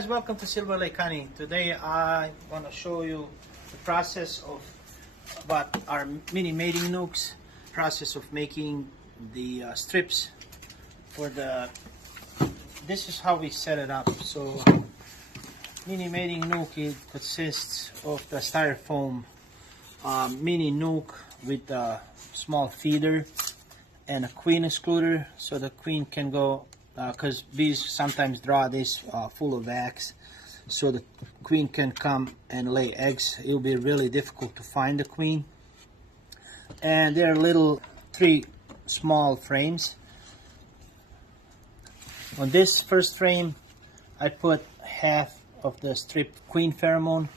guys, welcome to Silver Lake Honey. Today I want to show you the process of what our mini mating nooks, process of making the strips for the, this is how we set it up. So mini mating nook, it consists of the styrofoam mini nook with a small feeder and a queen excluder, so the queen can go, because bees sometimes draw this full of wax, so the queen can come and lay eggs. It will be really difficult to find the queen. And there are little 3 small frames. On this first frame I put half of the strip queen pheromone,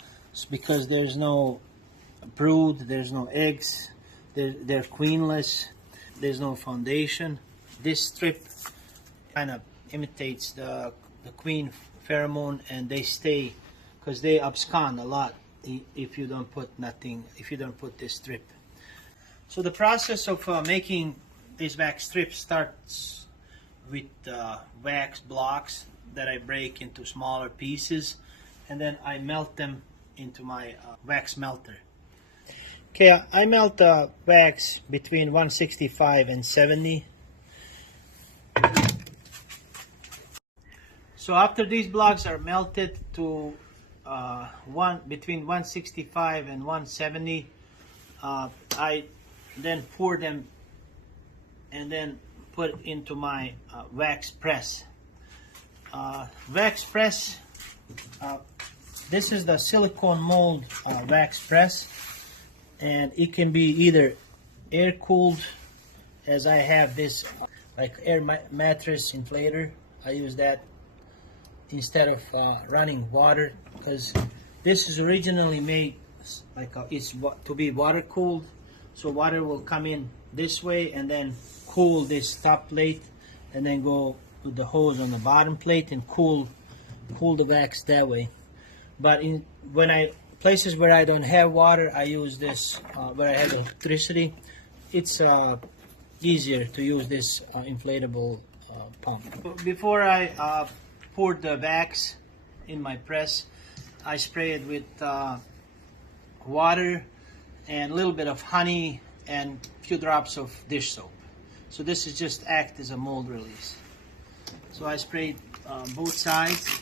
because there's no brood, there's no eggs, they're queenless, there's no foundation. This strip kind of imitates the queen pheromone, and they stay, because they abscond a lot if you don't put nothing, if you don't put this strip. So the process of making these wax strips starts with wax blocks that I break into smaller pieces, and then I melt them into my wax melter. Okay, I melt wax between 165 and 70. So after these blocks are melted to between 165 and 170, I then pour them and then put into my wax press. Wax press, this is the silicone mold wax press, and it can be either air cooled, as I have this like air mattress inflator. I use that instead of running water, because this is originally made like it's to be water cooled, so water will come in this way and then cool this top plate, and then go with the hose on the bottom plate and cool the wax that way. But places where I don't have water, I use this where I have electricity. It's easier to use this inflatable pump. Before I pour the wax in my press, I spray it with water and a little bit of honey and a few drops of dish soap. So this is just act as a mold release. So I sprayed both sides.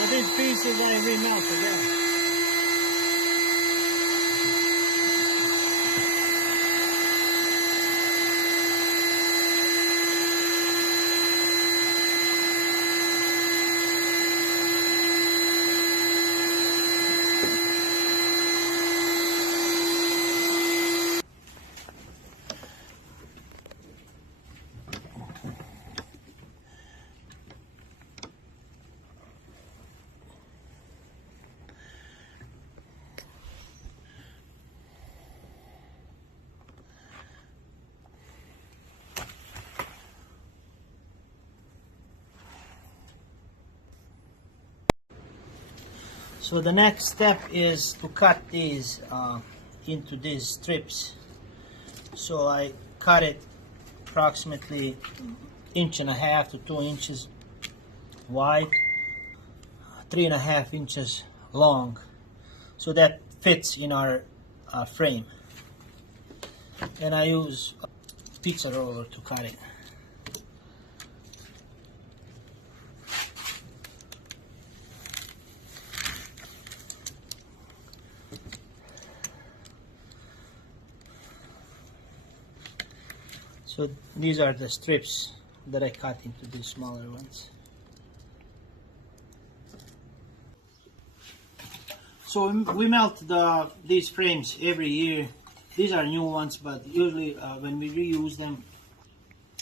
So these pieces I remelt again. So the next step is to cut these into these strips. So I cut it approximately 1.5 to 2 inches wide, 3.5 inches long, so that fits in our frame. And I use a pizza roller to cut it. So these are the strips that I cut into these smaller ones. So we melt these frames every year. These are new ones, but usually when we reuse them,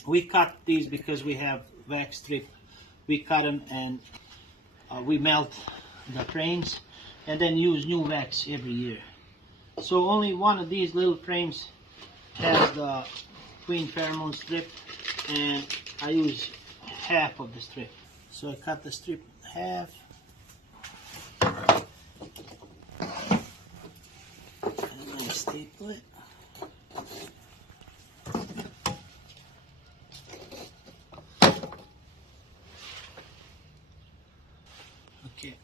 we cut these because we have wax strip. We cut them and we melt the frames and then use new wax every year. So only one of these little frames has the queen pheromone strip, and I use half of the strip. So I cut the strip in half. And I staple it. Okay,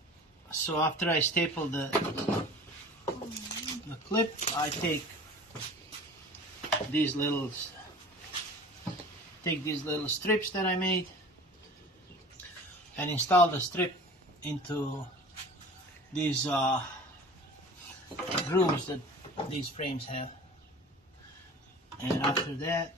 so after I staple the clip, I take these little strips that I made and install the strip into these grooves that these frames have. And after that,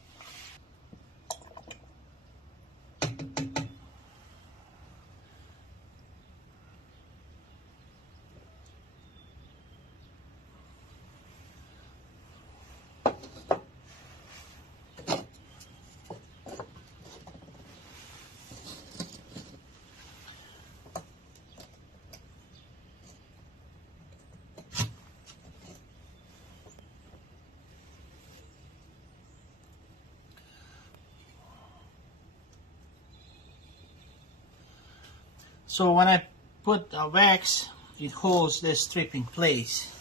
so when I put wax, it holds this strip in place.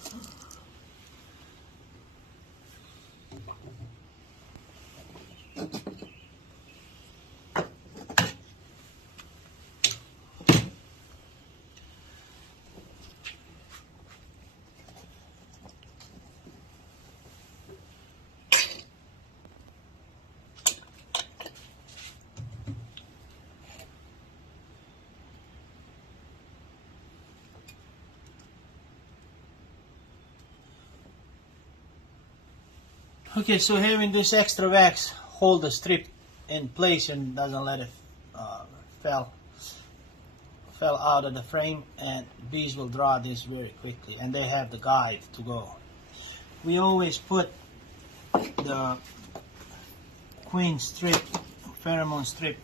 Okay, so having this extra wax hold the strip in place and doesn't let it fell out of the frame, and bees will draw this very quickly, and they have the guide to go. We always put the queen strip, pheromone strip,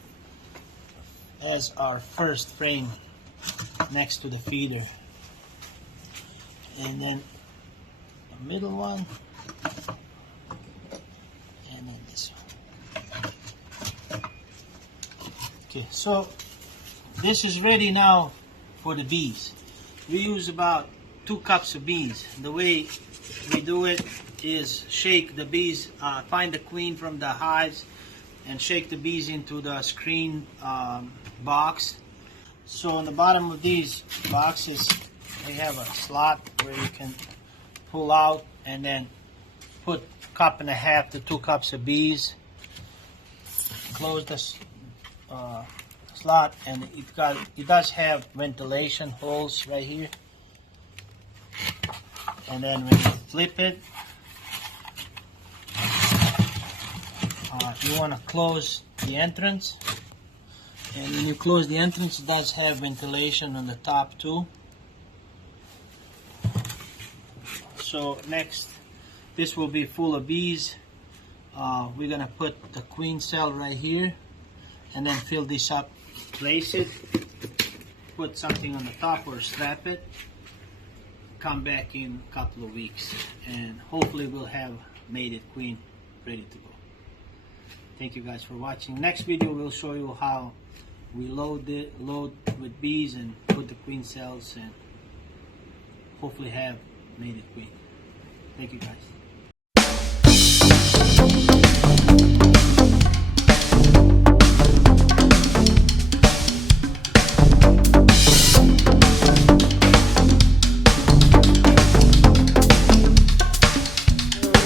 as our first frame next to the feeder, and then the middle one, and then this one. Okay, so this is ready now for the bees. We use about 2 cups of bees. The way we do it is shake the bees, find the queen from the hives and shake the bees into the screen box. So on the bottom of these boxes they have a slot where you can pull out and then put 1.5 to 2 cups of bees. Close this slot, and it does have ventilation holes right here. And then when you flip it, you want to close the entrance. And when you close the entrance, it does have ventilation on the top too. So next, this will be full of bees. We're gonna put the queen cell right here, and then fill this up, place it, put something on the top or strap it, come back in a couple of weeks, and hopefully we'll have mated queen ready to go. Thank you guys for watching. Next video we'll show you how we load with bees and put the queen cells and hopefully have mated queen. Thank you guys.